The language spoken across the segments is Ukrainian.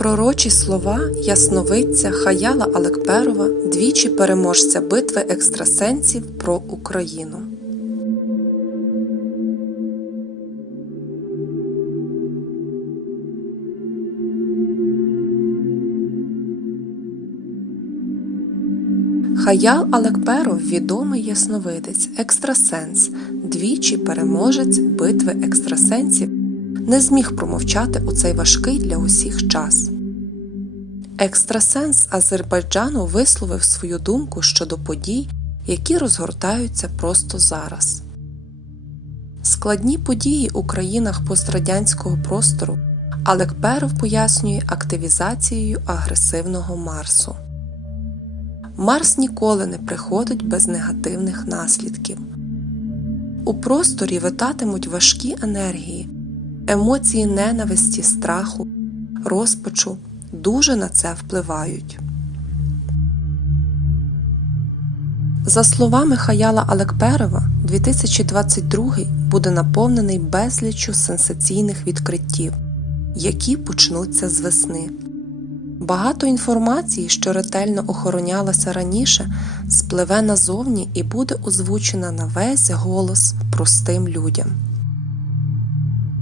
Пророчі слова ясновидця Хаяла Алекперова, двічі переможця битви екстрасенсів про Україну. Хаял Алекперов відомий ясновидець, екстрасенс, двічі переможець битви екстрасенсів, не зміг промовчати у цей важкий для усіх час. Екстрасенс Азербайджану висловив свою думку щодо подій, які розгортаються просто зараз. Складні події у країнах пострадянського простору Алекперов пояснює активізацією агресивного Марсу. Марс ніколи не приходить без негативних наслідків. У просторі витатимуть важкі енергії, емоції ненависті, страху, розпачу дуже на це впливають. За словами Хаяла Алекперова, 2022 буде наповнений безліччю сенсаційних відкриттів, які почнуться з весни. Багато інформації, що ретельно охоронялася раніше, спливе назовні і буде озвучена на весь голос простим людям.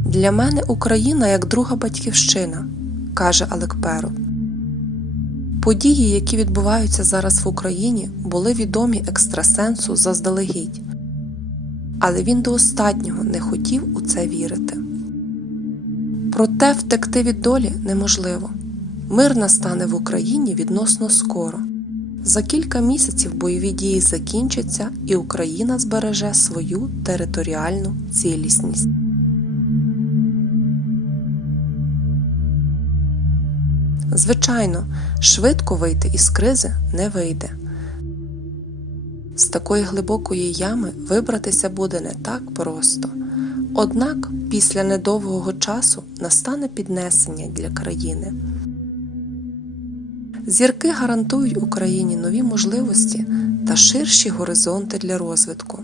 Для мене Україна як друга батьківщина, каже Алекперов. Події, які відбуваються зараз в Україні, були відомі екстрасенсу заздалегідь, але він до останнього не хотів у це вірити. Проте втекти від долі неможливо. Мир настане в Україні відносно скоро. За кілька місяців бойові дії закінчаться, і Україна збереже свою територіальну цілісність. Звичайно, швидко вийти із кризи не вийде. З такої глибокої ями вибратися буде не так просто. Однак після недовгого часу настане піднесення для країни. Зірки гарантують Україні нові можливості та ширші горизонти для розвитку.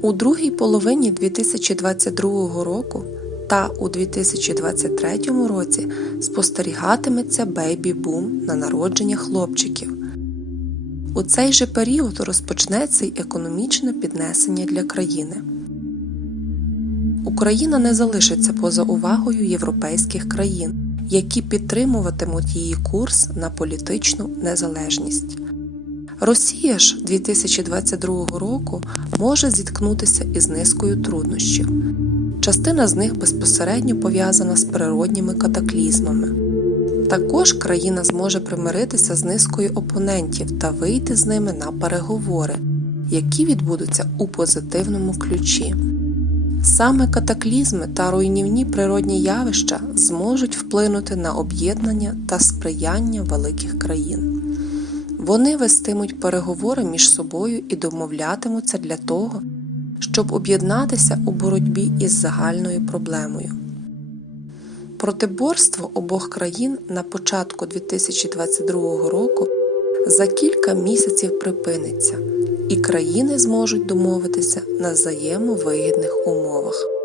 У другій половині 2022 року та у 2023 році спостерігатиметься бейбі-бум на народження хлопчиків. У цей же період розпочнеться й економічне піднесення для країни. Україна не залишиться поза увагою європейських країн, які підтримуватимуть її курс на політичну незалежність. Росія ж 2022 року може зіткнутися із низкою труднощів. Частина з них безпосередньо пов'язана з природніми катаклізмами. Також країна зможе примиритися з низкою опонентів та вийти з ними на переговори, які відбудуться у позитивному ключі. Саме катаклізми та руйнівні природні явища зможуть вплинути на об'єднання та сприяння великих країн. Вони вестимуть переговори між собою і домовлятимуться для того, щоб об'єднатися у боротьбі із загальною проблемою. Протиборство обох країн на початку 2022 року за кілька місяців припиниться, і країни зможуть домовитися на взаємовигідних умовах.